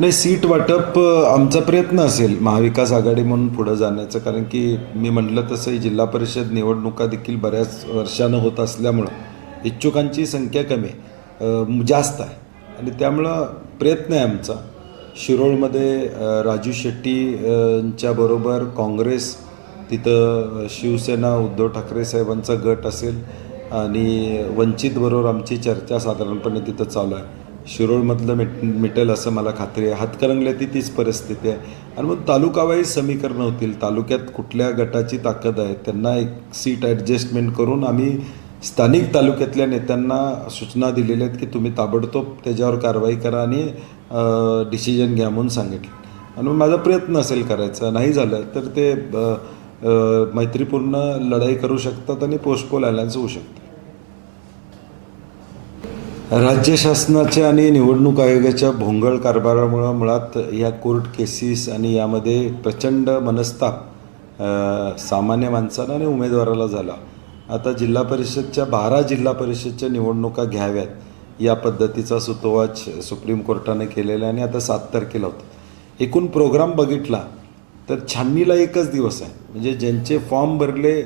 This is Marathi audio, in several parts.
नाही, सीट वाटप आमचा प्रयत्न असेल महाविकास आघाडी म्हणून पुढं जाण्याचं. कारण की मी म्हटलं तसंही जिल्हा परिषद निवडणुका देखील बऱ्याच वर्षानं होत असल्यामुळं इच्छुकांची संख्या कमी आहे, जास्त आहे. आणि त्यामुळं प्रयत्न आहे आमचा. शिरोळमध्ये राजू शेट्टी च्या बरोबर काँग्रेस, तिथं शिवसेना उद्धव ठाकरे साहेबांचा गट असेल आणि वंचितबरोबर आमची चर्चा साधारणपणे तिथं चालू आहे. शिरोळमधलं मिटेल असं मला खात्री आहे. हातकणंगल्यातही तीच परिस्थिती आहे. आणि मग तालुकावाईज समीकरणं होतील. तालुक्यात कुठल्या गटाची ताकद आहे त्यांना एक सीट ॲडजस्टमेंट करून आम्ही स्थानिक तालुक्यातल्या नेत्यांना सूचना दिलेल्या आहेत की तुम्ही ताबडतोब त्याच्यावर कारवाई करा आणि डिसिजन घ्या म्हणून सांगितलं. आणि मग माझा प्रयत्न असेल करायचा. नाही झालं तर ते मैत्रीपूर्ण लढाई करू शकतात आणि पोस्टपोल अलायन्स होऊ शकतं. राज्य शासनाच्या आणि निवडणूक आयोगाच्या भोंगळ कारभारामुळं मुळात या कोर्ट केसेस आणि यामध्ये प्रचंड मनस्ताप सामान्य माणसाला आणि उमेदवाराला झाला. आता जिल्हा परिषदच्या 12 जिल्हा परिषदच्या निवडणुका घ्याव्यात या पद्धतीचा सुतोवाच सुप्रीम कोर्टाने केलेला आहे आणि आता 7 तारखेला होतं. एकूण प्रोग्राम बघितला तर छाननीला एकच दिवस आहे. म्हणजे ज्यांचे फॉर्म भरले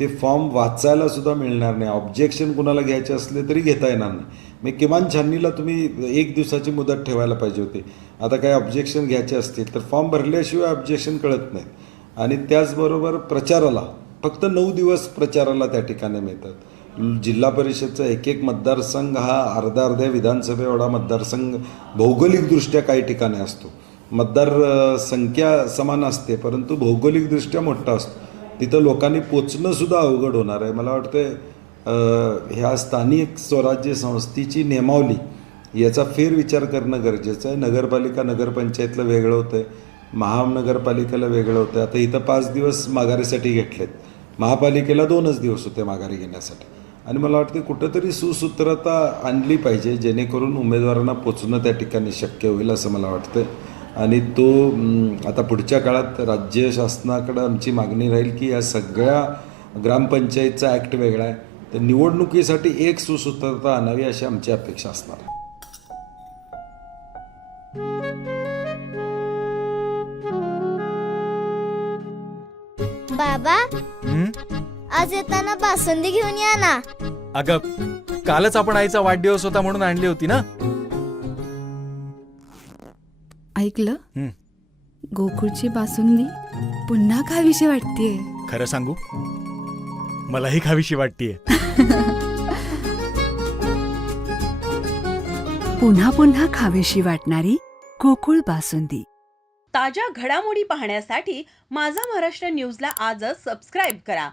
ते फॉर्म वाचायला सुद्धा मिळणार नाही. ऑब्जेक्शन कुणाला घ्यायचे असले तरी घेता येणार नाही. मग किमान छाननीला तुम्ही 1 दिवसाची मुदत ठेवायला पाहिजे होती. आता काही ऑब्जेक्शन घ्यायचे असतील तर फॉर्म भरल्याशिवाय ऑब्जेक्शन कळत नाहीत. आणि त्याचबरोबर प्रचाराला फक्त 9 दिवस प्रचाराला त्या ठिकाणी मिळतात. जिल्हा परिषदचा एक मतदारसंघ हा अर्ध्या विधानसभे एवढा मतदारसंघ भौगोलिकदृष्ट्या काही ठिकाणी असतो. मतदार संख्या समान असते परंतु भौगोलिकदृष्ट्या मोठा असतो. तिथं लोकांनी पोचणं सुद्धा अवघड होणार आहे. मला वाटतं ह्या स्थानिक स्वराज्य संस्थेची नियमावली याचा फेरविचार करणं गरजेचं आहे. नगरपालिका नगरपंचायतला वेगळं होतं आहे, महानगरपालिकेला वेगळं होतं. आता इथं 5 दिवस माघारीसाठी घेतलेत, महापालिकेला 2च दिवस होते माघारी घेण्यासाठी. आणि मला वाटतं कुठंतरी सुसूत्रता आणली पाहिजे जेणेकरून उमेदवारांना पोचणं त्या ठिकाणी शक्य होईल असं मला वाटतं. आणि तो आता पुढच्या काळात राज्य शासनाकडं आमची मागणी राहील की या सगळ्या ग्रामपंचायतचा ॲक्ट वेगळा आहे, तर निवडणुकीसाठी एक सुसूत्रता आणावी अशी आमची अपेक्षा असणार. बाबा, आज येताना बासुंदी घेऊन या ना. अगं, कालच आपण आईचा वाढदिवस होता म्हणून आणली होती ना. ऐकलं, गोकुळची बासुंदी पुन्हा खावीशी वाटतेय. खरं सांगू, मलाही खावीशी वाटतेय. पुन्हा पुन्हा खावीशी वाटणारी गोकुळ बासुंदी. ताज्या घडामोडी पाहण्यासाठी माझा महाराष्ट्र न्यूजला आजच सबस्क्राईब करा.